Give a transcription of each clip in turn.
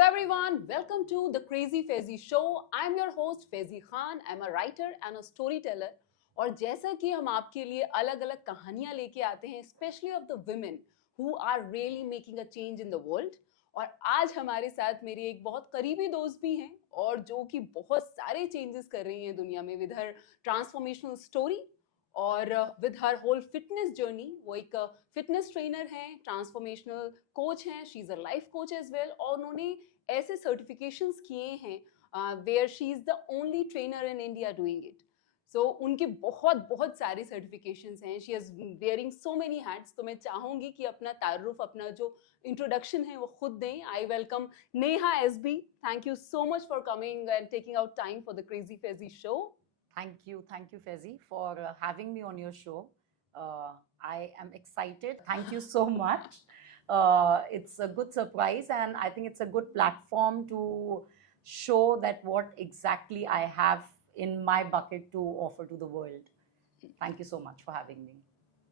Hello everyone, welcome to the crazyfaizishow. I'm your host Faizi Khan. I'm a writer and a storyteller. और जैसा कि हम आपके लिए अलग अलग कहानियां लेके आते हैं, specially of the women who are really making a change in the world. और आज हमारे साथ मेरी एक बहुत करीबी दोस्त भी हैं और जो कि बहुत सारे चेंजेस कर रही हैं दुनिया में विद हर ट्रांसफॉर्मेशनल स्टोरी और with her whole fitness journey. वो एक फिटनेस ट्रेनर हैं, ट्रांसफॉर्मेशनल कोच हैं, she is a life coach as well. और उन्होंने ऐसे सर्टिफिकेशंस किए हैं where she is the only trainer in India doing it. So उनके बहुत बहुत सारे सर्टिफिकेशंस हैं. She is wearing so many hats. तो मैं चाहूँगी कि अपना तारुफ, अपना जो इंट्रोडक्शन है वो खुद दें. I welcome Neha SB. Thank you so much for coming and taking out time for the crazy Faizi show. Thank you, Faizi, for having me on your show. I am excited. Thank you so much. It's a good surprise, and I think it's a good platform to show that what exactly I have in my bucket to offer to the world. Thank you so much for having me.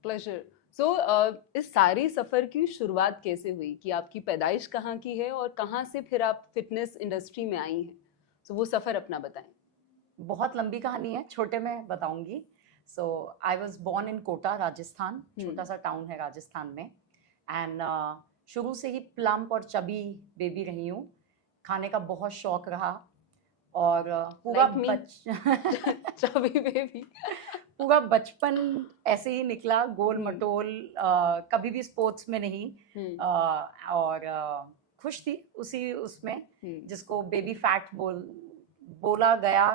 Pleasure. So इस सारी सफ़र की शुरुआत कैसे हुई, कि आपकी पैदाइश कहाँ की है और कहाँ से फिर आप फिटनेस इंडस्ट्री में आई हैं? सो वो सफ़र अपना बताएं. बहुत लंबी कहानी है, छोटे में बताऊंगी. So I was born in Kota, Rajasthan. छोटा सा टाउन है राजस्थान में. एंड शुरू से ही प्लम्प और चबी बेबी रही हूँ. खाने का बहुत शौक रहा और चबी बेबी पूरा बचपन ऐसे ही निकला, गोल मटोल. कभी भी स्पोर्ट्स में नहीं. और खुश थी उसमें जिसको बेबी फैट बोला गया.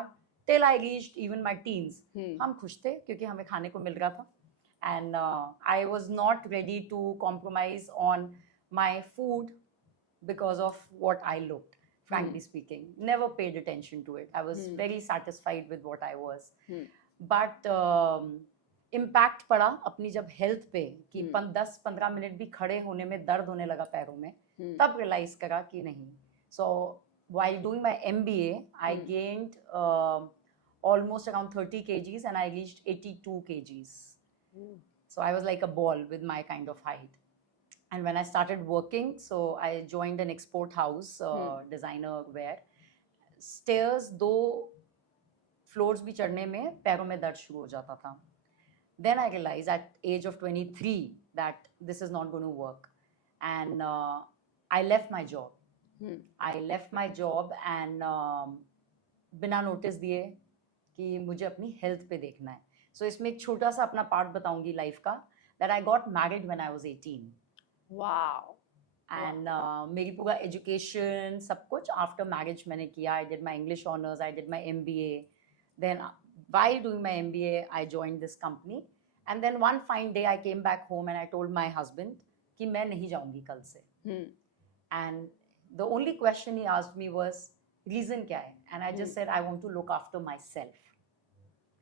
Till I reached even my teens, हम खुश थे क्योंकि हमें खाने को मिल रहा था. And I was not ready to compromise on my food because of what I looked, frankly speaking. Never paid attention to it. I was very satisfied with what I was. But impact पड़ा अपनी जब health पे कि 10-15 minute भी खड़े होने में दर्द होने लगा पैरों में. तब realize करा कि नहीं. So while doing my MBA, I gained almost around 30 kgs and I reached 82 kgs. So I was like a ball with my kind of height. And when I started working, so I joined an export house, designer wear. Stairs 2 floors भी चढ़ने में पैरों में दर्द शुरू हो जाता था. Then I realized at age of 23 that this is not going to work. And I left my job. I left my job and बिना नोटिस दिए कि मुझे अपनी हेल्थ पे देखना है. सो इसमें एक छोटा सा अपना पार्ट बताऊंगी लाइफ का. That I got married when I was 18. Wow. And मेरी पूरा एजुकेशन सब कुछ आफ्टर मैरिज मैंने किया. I did my English honours, I did my MBA. Then while doing my MBA I joined this company. And then one fine day I came back home and I told my husband कि मैं नहीं जाऊंगी कल से. And the only question he asked me was reason kya hai, and I just said I want to look after myself,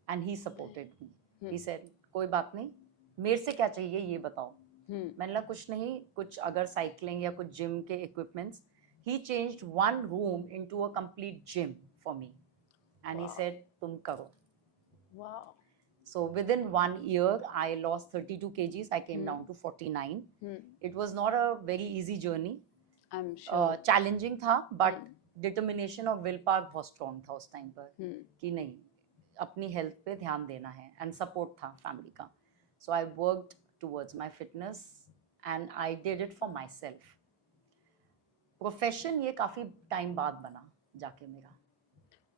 and he supported me. He said कोई बात नहीं, मेरे से क्या चाहिए ये बताओ. मैंने कहा कुछ नहीं, कुछ अगर साइकिलिंग या कुछ जिम के equipments. He changed one room into a complete gym for me, and he said तुम करो. Wow. So within 1 year I lost 32 kgs. I came down to 49. It was not a very easy journey. I'm sure. Challenging था, but determination और will power बहुत strong था उस time पर कि नहीं, अपनी हेल्थ पे ध्यान देना है. एंड सपोर्ट था फैमिली का. So I worked towards my fitness and I did it for myself. Profession ये काफ़ी टाइम बाद बना जाके मेरा.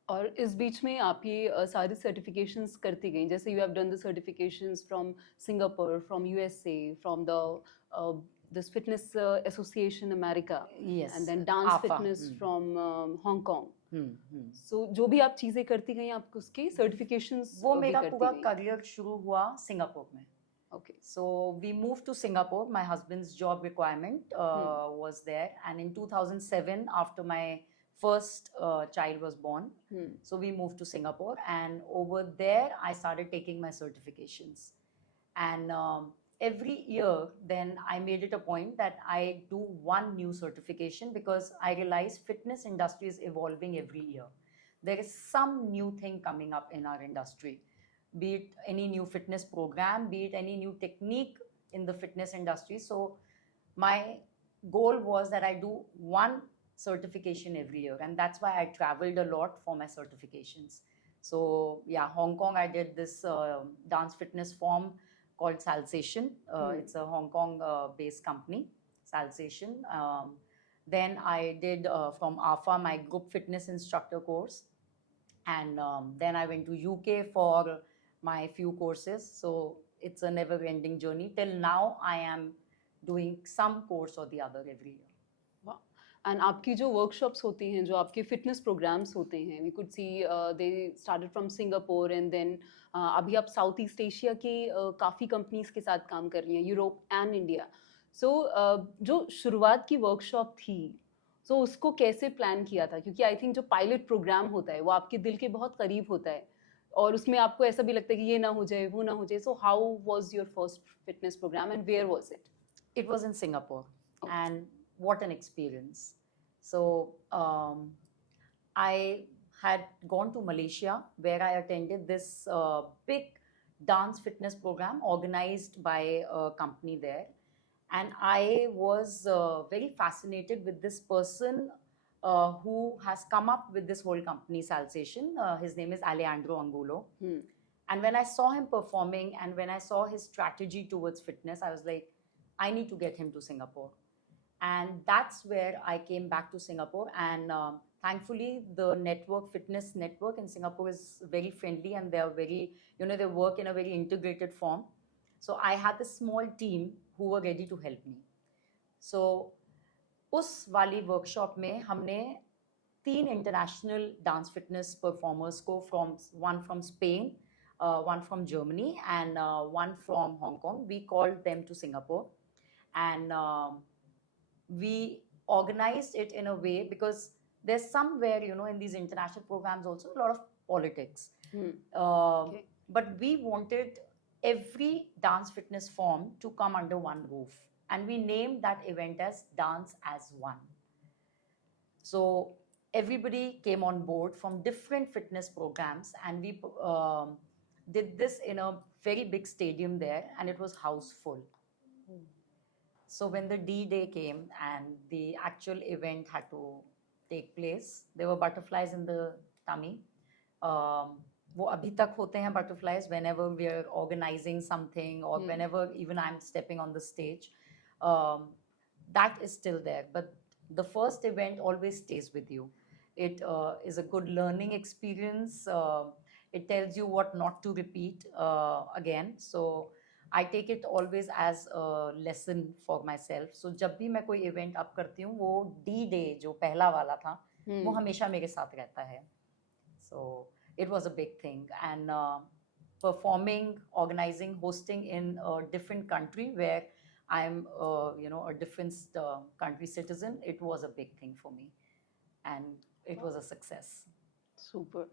और इस बीच में आप ये सारी सर्टिफिकेशंस करती गई. जैसे you have done the certifications from Singapore, from USA, from the this fitness association America, yes, and then dance AFA. fitness from Hong Kong. So जो भी आप चीजें करती गई आप उसके सर्टिफिकेशंस वो मेरा पूरा करियर शुरू हुआ सिंगापुर में. Okay. So we moved to Singapore. My husband's job requirement was there, and in 2007, after my first child was born, so we moved to Singapore, and over there I started taking my certifications. And every year then I made it a point that I do one new certification because I realize fitness industry is evolving every year. There is some new thing coming up in our industry, be it any new fitness program, be it any new technique in the fitness industry. So my goal was that I do one certification every year, and that's why I traveled a lot for my certifications. So yeah, Hong Kong, I did this dance fitness form called Salsation. It's a Hong Kong based company, Salsation. Then I did from AFA my group fitness instructor course, and then I went to UK for my few courses. So it's a never-ending journey. Till now, I am doing some course or the other every year. And आपकी जो workshops होती हैं, जो आपके fitness programmes होते हैं, we could see they started from Singapore and then अभी आप साउथ ईस्ट एशिया के काफ़ी कंपनीज के साथ काम कर रही हैं, यूरोप एंड इंडिया. सो जो शुरुआत की वर्कशॉप थी, सो उसको कैसे प्लान किया था? क्योंकि आई थिंक जो पायलट प्रोग्राम होता है वो आपके दिल के बहुत करीब होता है, और उसमें आपको ऐसा भी लगता है कि ये ना हो जाए, वो ना हो जाए. So how was your first fitness programme and where was it? It was in Singapore, and what an experience. So I had gone to Malaysia, where I attended this big dance fitness program organized by a company there, and I was very fascinated with this person who has come up with this whole company, Salsation. His name is Alejandro Angulo. And when I saw him performing, and when I saw his strategy towards fitness, I was like, I need to get him to Singapore. And that's where I came back to Singapore. And thankfully, the network, fitness network in Singapore is very friendly, and they are very, they work in a very integrated form. So I had a small team who were ready to help me. So उस वाली workshop में हमने 3 international dance fitness performers को one from Spain, one from Germany, and one from Hong Kong. We called them to Singapore, and we organized it in a way, because there's somewhere, in these international programs also a lot of politics. Okay. But we wanted every dance fitness form to come under one roof, and we named that event as Dance as One. So everybody came on board from different fitness programs, and we did this in a very big stadium there, and it was house full. So when the D-Day came and the actual event had to take place, there were butterflies in the tummy. वो अभी तक होते हैं butterflies whenever we are organizing something, or whenever even I'm stepping on the stage. That is still there, but the first event always stays with you. It is a good learning experience. It tells you what not to repeat again. So I take it always as a lesson for myself. So जब भी मैं कोई event up करती हूँ, वो D-Day जो पहला वाला था, वो हमेशा मेरे साथ रहता है. So it was a big thing, and performing, organizing, hosting in a different country where I'm a different country citizen, it was a big thing for me, and it was a success. Super.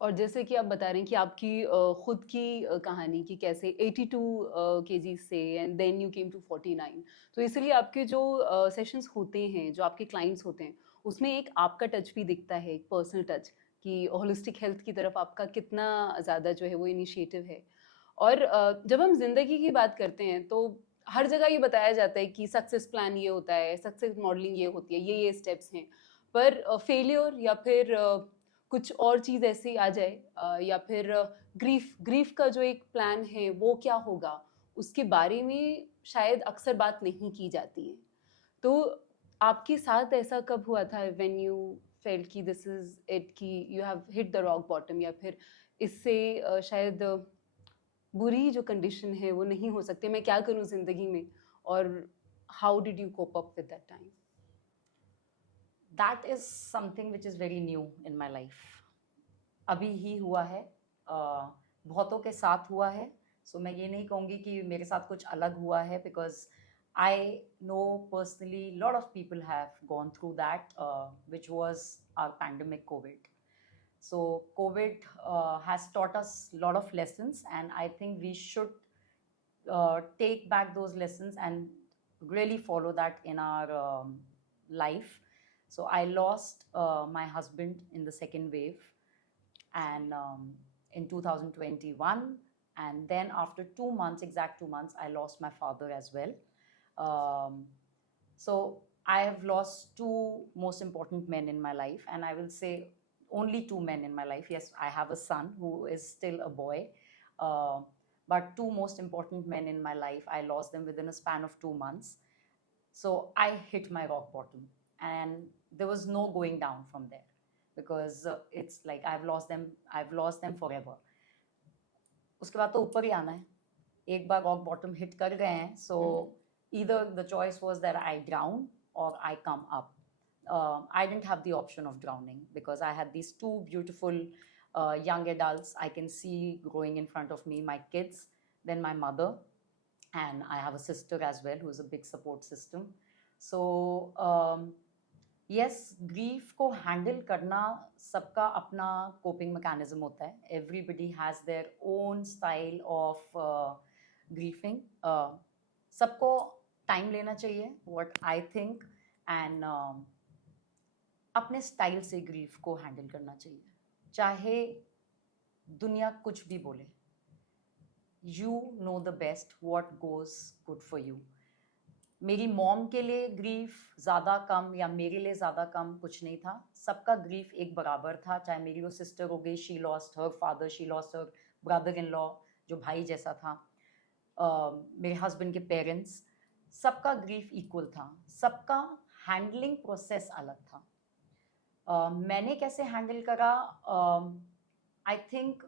और जैसे कि आप बता रहे हैं कि आपकी खुद की कहानी कि कैसे 82 kg से and then you came to 49, तो इसलिए आपके जो सेशंस होते हैं, जो आपके क्लाइंट्स होते हैं, उसमें एक आपका टच भी दिखता है, एक पर्सनल टच, कि होलिस्टिक हेल्थ की तरफ आपका कितना ज़्यादा जो है वो इनिशिएटिव है. और जब हम जिंदगी की बात करते हैं तो हर जगह ये बताया जाता है कि सक्सेस प्लान ये होता है, सक्सेस मॉडलिंग ये होती है, ये स्टेप्स हैं, पर फेलियर या फिर कुछ और चीज़ ऐसी आ जाए, या फिर ग्रीफ का जो एक प्लान है वो क्या होगा, उसके बारे में शायद अक्सर बात नहीं की जाती है. तो आपके साथ ऐसा कब हुआ था व्हेन यू फेल्ट कि दिस इज इट, कि you have hit the rock bottom, या फिर इससे शायद बुरी जो कंडीशन है वो नहीं हो सकती, मैं क्या करूं जिंदगी में, और how did you cope up with that time? That is something which is very new in my life. अभी ही हुआ है, बहुतों के साथ हुआ है. So मैं ये नहीं कहूँगी कि मेरे साथ कुछ अलग हुआ है, because I know personally a lot of people have gone through that, which was our pandemic COVID. So COVID has taught us a lot of lessons, and I think we should take back those lessons and really follow that in our life. So I lost my husband in the second wave, and in 2021, and then after 2 months, exact 2 months, I lost my father as well. So I have lost two most important men in my life, and I will say only two men in my life. Yes, I have a son who is still a boy, uh, but two most important men in my life, I lost them within a span of 2 months. So I hit my rock bottom, and there was no going down from there because it's like I've lost them forever. उसके बाद तो ऊपर ही आना है. एक बार rock bottom hit कर गए हैं, so either the choice was that I drown or I come up. I didn't have the option of drowning because I had these two beautiful young adults I can see growing in front of me, my kids, then my mother, and I have a sister as well who is a big support system. So yes, grief को handle करना सबका अपना coping mechanism होता है. Everybody has their own style of grieving. सबको time लेना चाहिए, what I think, and अपने style से grief को handle करना चाहिए. चाहे दुनिया कुछ भी बोले, you know the best what goes good for you. मेरी मॉम के लिए ग्रीफ ज़्यादा कम या मेरे लिए ज़्यादा कम कुछ नहीं था. सबका ग्रीफ एक बराबर था. चाहे मेरी वो सिस्टर हो गई, she lost her father, she lost her brother in law जो भाई जैसा था, मेरे हस्बैंड के पेरेंट्स, सबका ग्रीफ इक्वल था. सबका हैंडलिंग प्रोसेस अलग था. मैंने कैसे हैंडल करा, आई थिंक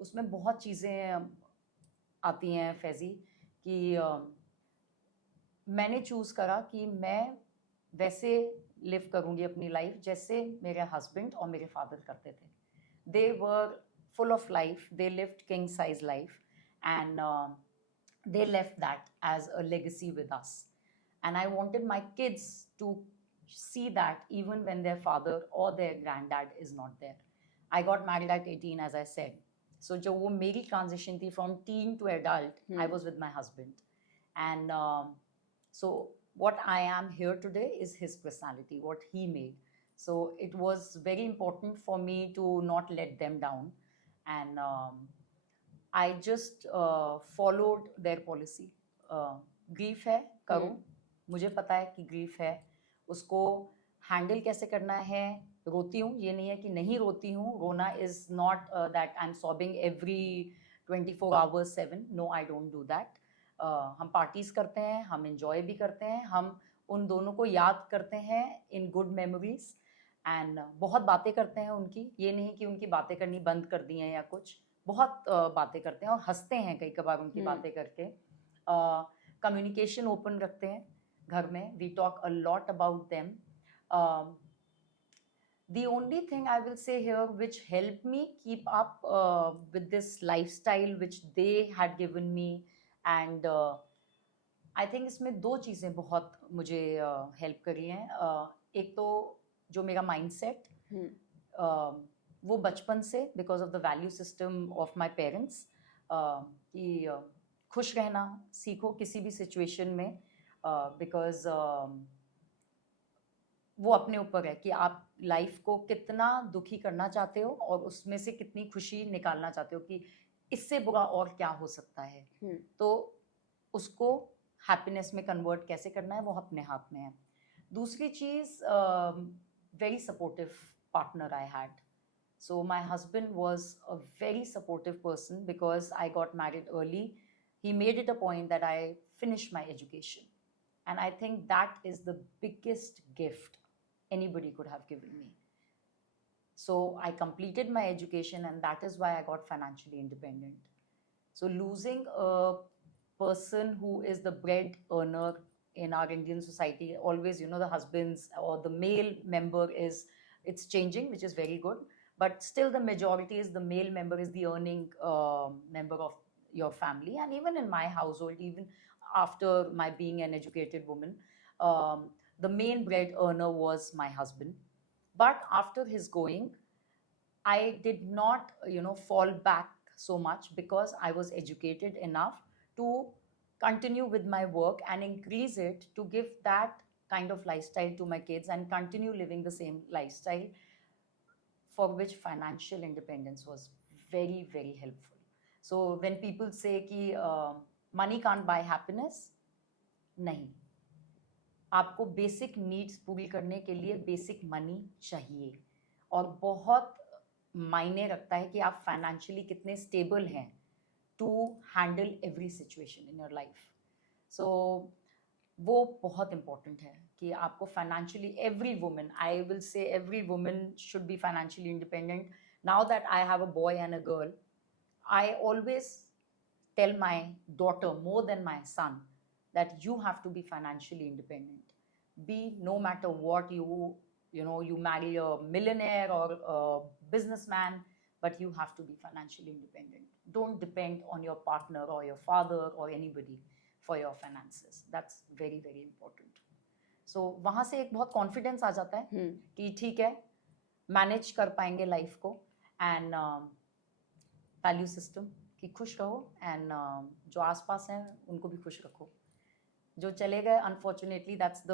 उसमें बहुत चीज़ें आती हैं फैज़ी, कि मैंने चूज़ करा कि मैं वैसे लिव करूँगी अपनी लाइफ जैसे मेरे हस्बैंड और मेरे फादर करते थे. They were full of life, they lived king size life, and they left that as a legacy with us, and I wanted my kids to see that even when their father or their granddad is not there. I got married at 18, as I said. So jo wo meri transition thi from teen to adult, I was with my husband, and so what I am here today is his personality, what he made. So it was very important for me to not let them down, and I just followed their policy. Grief है, करो. मुझे पता है कि grief है, उसको handle कैसे करना है. रोती हूँ, ये नहीं है कि नहीं रोती हूँ. रोना is not that I am sobbing every 24 hours 7. No, I don't do that. हम पार्टीज करते हैं, हम इंजॉय भी करते हैं, हम उन दोनों को याद करते हैं इन गुड मेमोरीज, एंड बहुत बातें करते हैं उनकी. ये नहीं कि उनकी बातें करनी बंद कर दी हैं या कुछ. बहुत बातें करते हैं और हंसते हैं कई कबार उनकी बातें करके. कम्युनिकेशन ओपन रखते हैं घर में. We talk a lot about them. The only thing I will say here which helped me keep up with this lifestyle which they had given me, and I think इसमें दो चीज़ें बहुत मुझे help करी हैं. एक तो जो मेरा माइंडसेट, वो बचपन से, because of the value system of my parents, कि खुश रहना सीखो किसी भी सिचुएशन में, बिकॉज वो अपने ऊपर है कि आप लाइफ को कितना दुखी करना चाहते हो और उसमें से कितनी खुशी निकालना चाहते हो, कि इससे बुरा और क्या हो सकता है. तो उसको हैप्पीनेस में कन्वर्ट कैसे करना है वो अपने हाथ में है. दूसरी चीज़, very supportive partner I had. So my husband was a very supportive person because I got married early. He made it a point that I finish my education. And I think that is the biggest gift anybody could have given me. So I completed my education, and that is why I got financially independent. So losing a person who is the bread earner in our Indian society, always, you know, the husbands or the male member is, it's changing, which is very good. But still the majority is the male member is the earning member of your family. And even in my household, even after my being an educated woman, the main bread earner was my husband. But after his going, I did not, you know, fall back so much because I was educated enough to continue with my work and increase it to give that kind of lifestyle to my kids and continue living the same lifestyle, for which financial independence was very, very helpful. So when people say कि money can't buy happiness, nahi. आपको basic needs पूरी करने के लिए basic money चाहिए, और बहुत मायने रखता है कि आप फाइनेंशियली कितने स्टेबल हैं to handle every situation in your life. So वो बहुत इम्पोर्टेंट है कि आपको financially, every woman, I will say every woman should be financially independent. Now that I have a boy and a girl, I always tell my daughter more than my son that you have to be financially independent. Be, no matter what, you marry a millionaire or a businessman, but you have to be financially independent. Don't depend on your partner or your father or anybody for your finances. That's very very important. So वहाँ से एक बहुत confidence आ जाता है कि ठीक है, manage कर पाएंगे life को, and value system कि खुश रहो, एंड जो आसपास हैं उनको भी खुश रखो. जो चले गए, unfortunately that's the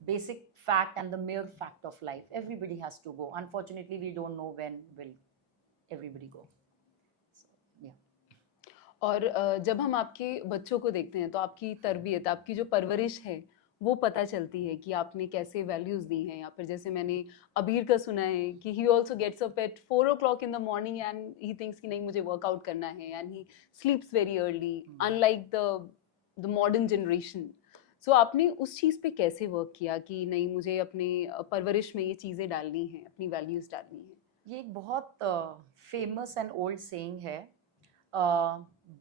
basic fact and the major fact of life. Everybody has to go. Unfortunately we don't know when will everybody go. और जब हम आपके बच्चों को देखते हैं तो आपकी तरबियत, आपकी जो परवरिश है वो पता चलती है कि आपने कैसे वैल्यूज़ दी हैं. या फिर जैसे मैंने अबीर का सुना है कि he also gets up at 4 o'clock in the morning and he thinks कि नहीं मुझे वर्कआउट करना है, and he sleeps very early unlike the modern generation. So आपने उस चीज़ पे कैसे वर्क किया कि नहीं मुझे अपने परवरिश में ये चीज़ें डालनी हैं, अपनी वैल्यूज़ डालनी हैं? ये एक बहुत फेमस एंड ओल्ड सेइंग है,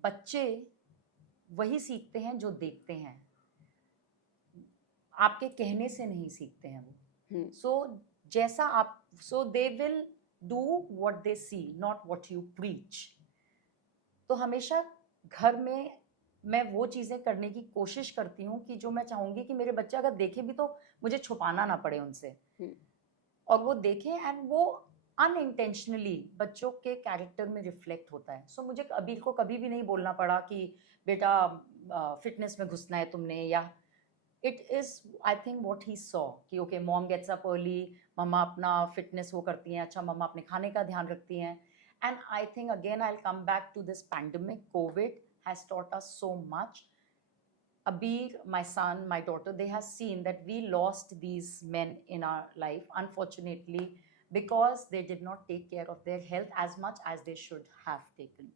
बच्चे वही सीखते हैं जो देखते हैं, आपके कहने से नहीं सीखते हैं वो. सो जैसा आप, so they will do what they see, not what you preach. तो हमेशा घर में मैं वो चीज़ें करने की कोशिश करती हूँ कि जो मैं चाहूँगी कि मेरे बच्चे अगर देखे भी तो मुझे छुपाना ना पड़े उनसे, और वो देखें एंड वो अनइंटेंशनली बच्चों के कैरेक्टर में रिफ्लेक्ट होता है. सो मुझे अभी को कभी भी नहीं बोलना पड़ा कि बेटा फिटनेस में घुसना है तुमने, या it is, I think what he saw कि okay mom gets up early, मम्मा अपना फिटनेस वो करती हैं, अच्छा मम्मा अपने खाने का ध्यान रखती हैं. And I think again I will come back to this pandemic. Covid has taught us so much. Abir, my son, my daughter, they have seen that we lost these men in our life, unfortunately, because they did not take care of their health as much as they should have taken.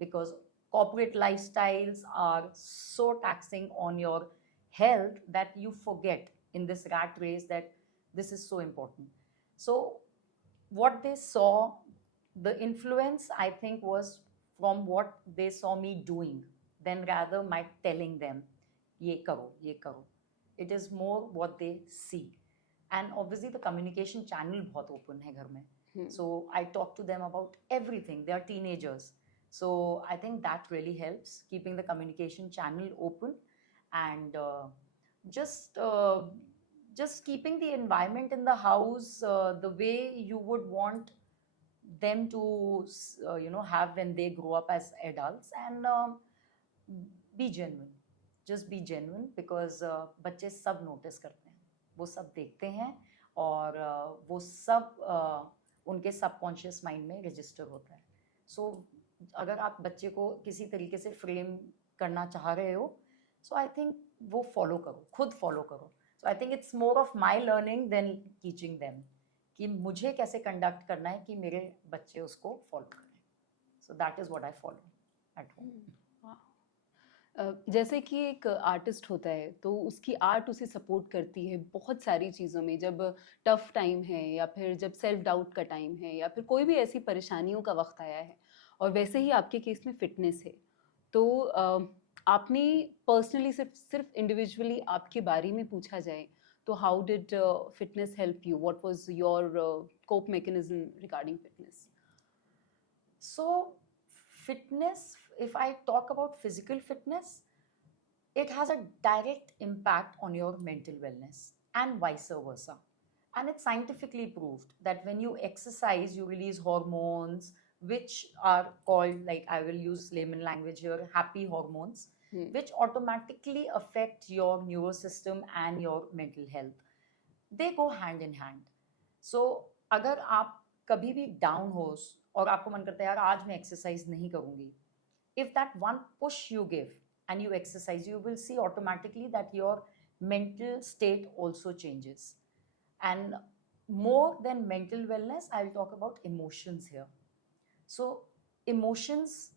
Because corporate lifestyles are so taxing on your health that you forget in this rat race that this is so important. So what they saw, the influence I think was from what they saw me doing, than rather my telling them ये करो ये करो. It is more what they see. And obviously the communication channel बहुत open है घर में. So I talk to them about everything. They are teenagers. So I think that really helps, keeping the communication channel open, and just keeping the environment in the house the way you would want them to have when they grow up as adults. And be genuine. Just be genuine, because बच्चे सब notice करते हैं, वो सब देखते हैं, और वो सब उनके सबकॉन्शियस माइंड में रजिस्टर होता है. सो अगर आप बच्चे को किसी तरीके से फ्रेम करना चाह रहे हो, सो आई थिंक वो फॉलो करो, खुद फॉलो करो. So I think it's more of my learning than teaching them कि मुझे कैसे कंडक्ट करना है कि मेरे बच्चे उसको फॉलो करें. So that is what I follow at home. जैसे कि एक आर्टिस्ट होता है तो उसकी आर्ट उसे सपोर्ट करती है बहुत सारी चीज़ों में, जब टफ टाइम है या फिर जब सेल्फ डाउट का टाइम है या फिर कोई भी ऐसी परेशानियों का वक्त आया है. और वैसे ही आपके केस में फिटनेस है. तो आपने पर्सनली सिर्फ इंडिविजुअली आपके बारे में पूछा जाए तो how did fitness help you? What was your cope mechanism regarding fitness? So fitness, if I talk about physical fitness, it has a direct impact on your mental wellness and vice versa. And it's scientifically proved that when you exercise, you release hormones which are called, like I will use layman language here, happy hormones, which automatically affect your nervous system and your mental health. They go hand in hand. So अगर आप कभी भी down हो और आपको मन करता है यार आज मैं एक्सरसाइज नहीं करूँगी, if that one push you give and you exercise, you will see automatically that your mental state also changes. And more than mental wellness, I'll talk about emotions here. So emotions,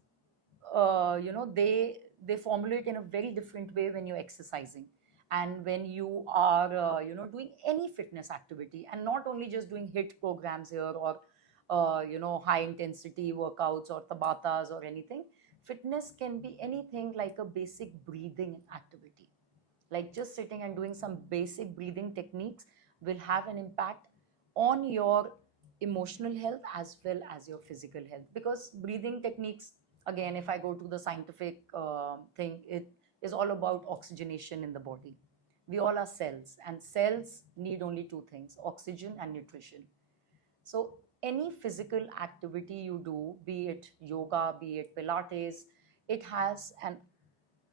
they formulate in a very different way when you're exercising and when you are doing any fitness activity, and not only just doing hit programs here or high intensity workouts or tabatas or anything. Fitness can be anything like a basic breathing activity, like just sitting and doing some basic breathing techniques will have an impact on your emotional health as well as your physical health. Because breathing techniques, again, if I go to the scientific thing, it is all about oxygenation in the body. We all are cells, and cells need only two things: oxygen and nutrition. So any physical activity you do, be it yoga, be it Pilates, it has an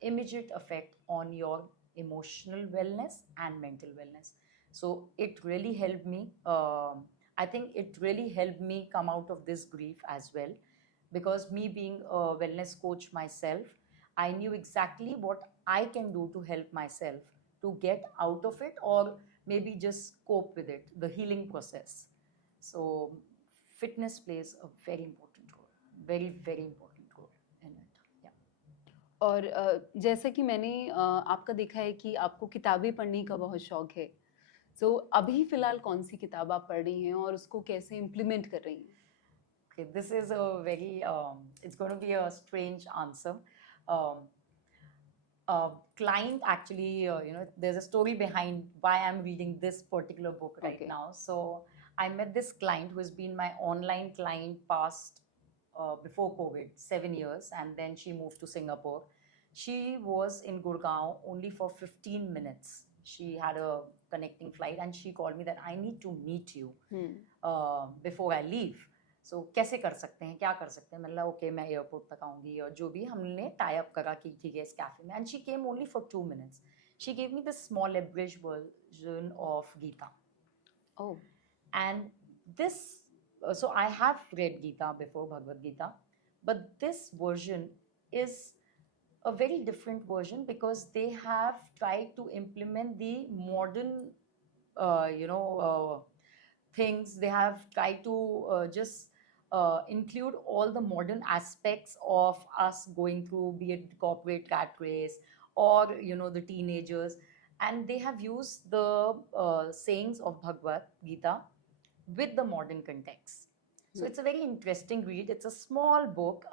immediate effect on your emotional wellness and mental wellness. So it really helped me. I think it really helped me come out of this grief as well, because me being a wellness coach myself, I knew exactly what I can do to help myself to get out of it, or maybe just cope with it, the healing process. So fitness plays a very important role, very, very important role in it. Yeah. और जैसा कि मैंने आपका देखा है कि आपको किताबें पढ़ने का बहुत शौक है, सो अभी फिलहाल कौन सी किताब आप पढ़ रही हैं और उसको कैसे इम्प्लीमेंट कर रही हैं? Okay, this is a very, it's going to be a strange answer. Um, a client actually, there's a story behind why I'm reading this particular book right Okay. now. So I met this client who has been my online client past before COVID, 7 years, and then she moved to Singapore. She was in Gurgaon only for 15 minutes. She had a connecting flight, and she called me that I need to meet you before I leave. सो कैसे कर सकते हैं, क्या कर सकते हैं? मतलब okay, मैं एयरपोर्ट तक आऊँगी, और जो भी हमने टाई अप करा कि ठीक है इस कैफे में. And she came only for 2 minutes. She gave me the small abridged version of Gita. Oh, And this, so I have read Gita before, Bhagavad Gita, but this version is a very different version, because they have tried to implement the modern, things. They have tried to just include all the modern aspects of us going through, be it corporate rat race or the teenagers, and they have used the sayings of Bhagavad Gita with the modern context. So it's a very interesting read. It's a small book,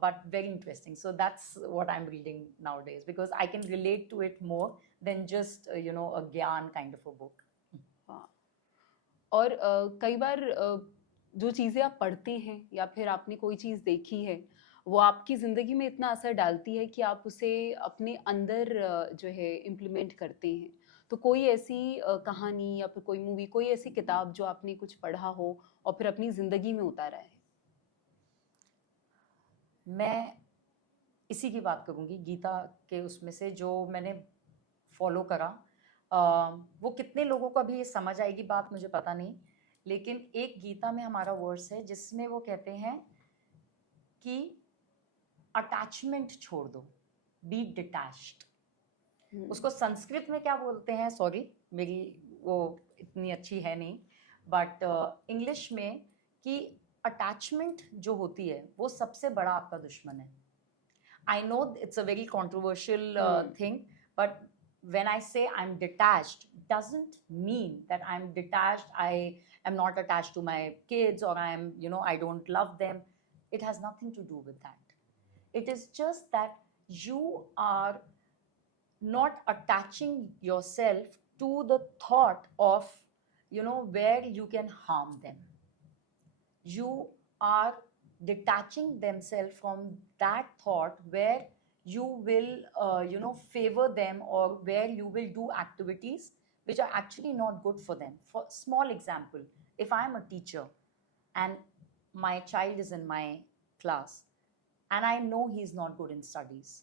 but very interesting. So that's what I'm reading nowadays, because I can relate to it more than just a gyan kind of a book. हाँ. और कई बार जो चीज़ें आप पढ़ते हैं या फिर आपने कोई चीज़ देखी है, वो आपकी ज़िंदगी में इतना असर डालती है कि आप उसे अपने अंदर जो है इम्प्लीमेंट करते हैं. तो कोई ऐसी कहानी या फिर कोई मूवी, कोई ऐसी किताब जो आपने कुछ पढ़ा हो और फिर अपनी ज़िंदगी में उतारा है? मैं इसी की बात करूंगी, गीता के उसमें से जो मैंने फॉलो करा. वो कितने लोगों को अभी ये समझ आएगी बात मुझे पता नहीं, लेकिन एक गीता में हमारा वर्स है जिसमें वो कहते हैं कि अटैचमेंट छोड़ दो, बी डिटैच्ड. उसको संस्कृत में क्या बोलते हैं, सॉरी मेरी वो इतनी अच्छी है नहीं, बट इंग्लिश में कि अटैचमेंट जो होती है वो सबसे बड़ा आपका दुश्मन है. I know it's a very controversial thing, but when I say I'm detached, doesn't mean that I'm detached. I am not attached to my kids, or I don't love them. It has nothing to do with that. It is just that you are not attaching yourself to the thought of, where you can harm them. You are detaching themselves from that thought where you will favor them, or where you will do activities which are actually not good for them. For small example, if I am a teacher and my child is in my class and I know he is not good in studies,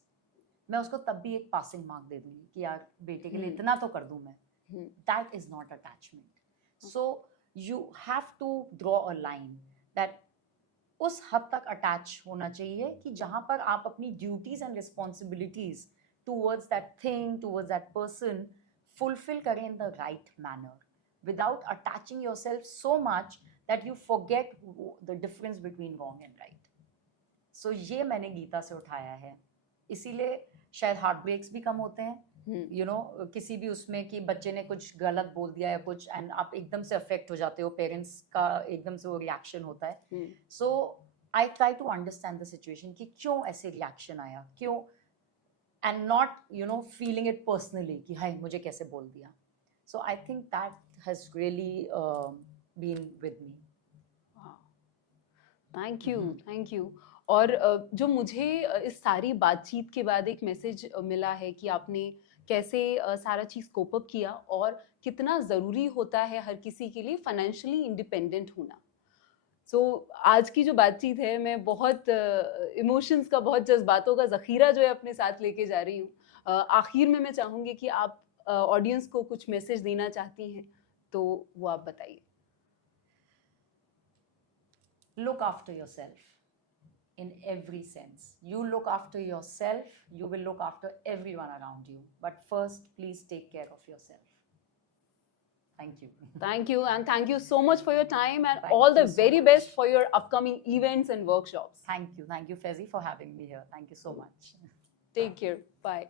मैं उसको तब भी एक passing mark दे दूंगी कि यार बेटे के लिए इतना तो कर दूं मैं. That is not attachment. So you have to draw a line that उस हद तक अटैच होना चाहिए कि जहां पर आप अपनी duties and responsibilities towards that thing, towards that person fulfill करें in the right manner without attaching yourself so much that you forget the difference between wrong and right. So ये मैंने गीता से उठाया है, इसीलिए शायद हार्ट ब्रेक्स भी कम होते हैं, यू नो, किसी भी उसमें कि बच्चे ने कुछ गलत बोल दिया या कुछ, एंड आप एकदम से अफेक्ट हो जाते हो, पेरेंट्स का एकदम से वो रिएक्शन होता है. So I try to understand the situation कि क्यों ऐसे रिएक्शन आया, क्यों, and not you know feeling it personally कि हाय मुझे कैसे बोल दिया. So I think that has really been with me. Thank you, thank you. और जो मुझे इस सारी बातचीत के बाद एक मैसेज मिला है कि आपने कैसे सारा चीज़ कोप अप किया और कितना ज़रूरी होता है हर किसी के लिए फाइनेंशियली इंडिपेंडेंट होना. सो आज की जो बातचीत है, मैं बहुत इमोशंस का, बहुत जज्बातों का ज़ख़ीरा जो है अपने साथ लेके जा रही हूँ. आखिर में मैं चाहूँगी कि आप ऑडियंस को कुछ मैसेज देना चाहती हैं तो वो आप बताइए. Look after yourself in every sense. You look after yourself, you will look after everyone around you. But first, please take care of yourself. Thank you. Thank you, and thank you so much for your time, and Thank all the you so very much. best for your upcoming events and workshops. Thank you, Faizi, for having me here. Thank you so much. Take care. Bye.